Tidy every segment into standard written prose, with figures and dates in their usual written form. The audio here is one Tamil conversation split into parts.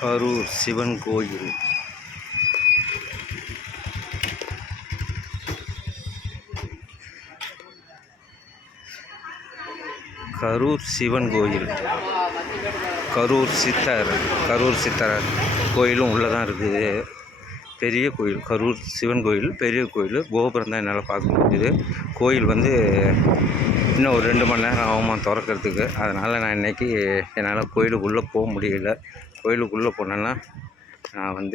கரூர் சிவன் கோயில். கரூர் சிவன் கோயில், கரூர் சித்தர் கோயிலும் உள்ளே தான் இருக்குது. பெரிய கோயில், கரூர் சிவன் கோயில் பெரிய கோயில். கோபுரம் தான் என்னால் பார்க்க முடியுது. கோயில் இன்னும் ஒரு 2 மணி நேரம் ஆகுமா திறக்கிறதுக்கு. அதனால் நான் இன்றைக்கி என்னால் கோயிலுக்குள்ளே போக முடியல. கோயிலுக்குள்ளே போனேன்னா நான்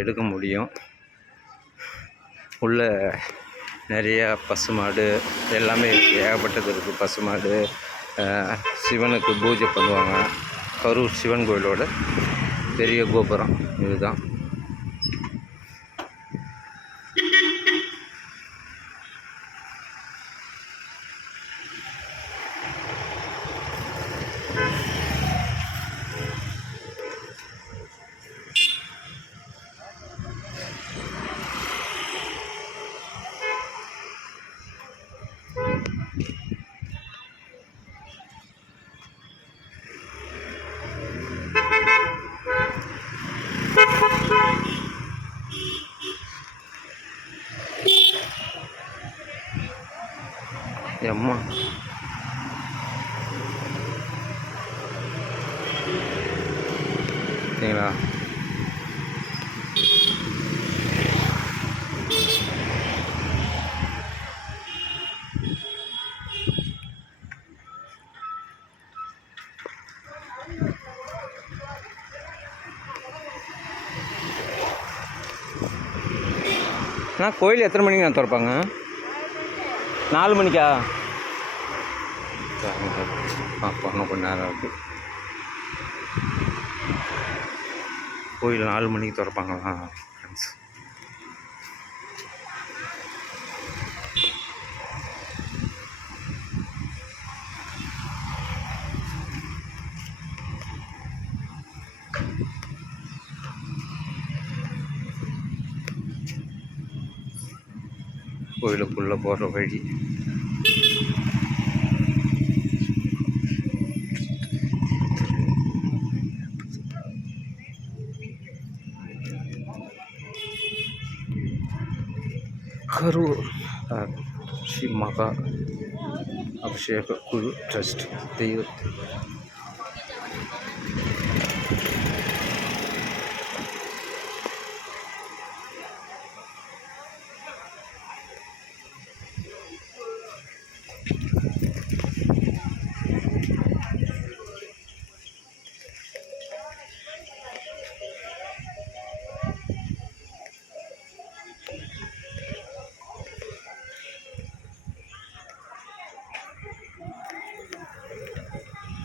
எடுக்க முடியும். உள்ள நிறையா பசுமாடு எல்லாமே இருக்குது, ஏகப்பட்டது இருக்குது. பசுமாடு, சிவனுக்கு பூஜை பண்ணுவாங்க. கரூர் சிவன் கோயிலோட பெரிய கோபுரம் இதுதான். அம்மா சரிங்களா? கோயில் எத்தனை மணிக்கு நான் திறப்பாங்க? 4 மணிக்கா? இன்னும் கொஞ்சம் நேரம் இருக்குது. கோயில் 4 மணிக்கு திறப்பாங்களா ஃப்ரெண்ட்ஸ்? கோயிலுக்குள்ளே போகிற வழி. கரூர் ஸ்ரீ மகா அபிஷேக குழு ட்ரஸ்ட் தெய்வத்தில்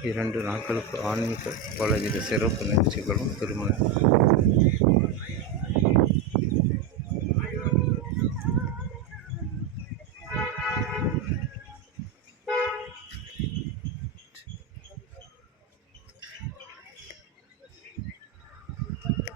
இரண்டு நாட்களுக்கு ஆன்மீக பலவித சிறப்பு நிகழ்ச்சிகளும் திருமணம்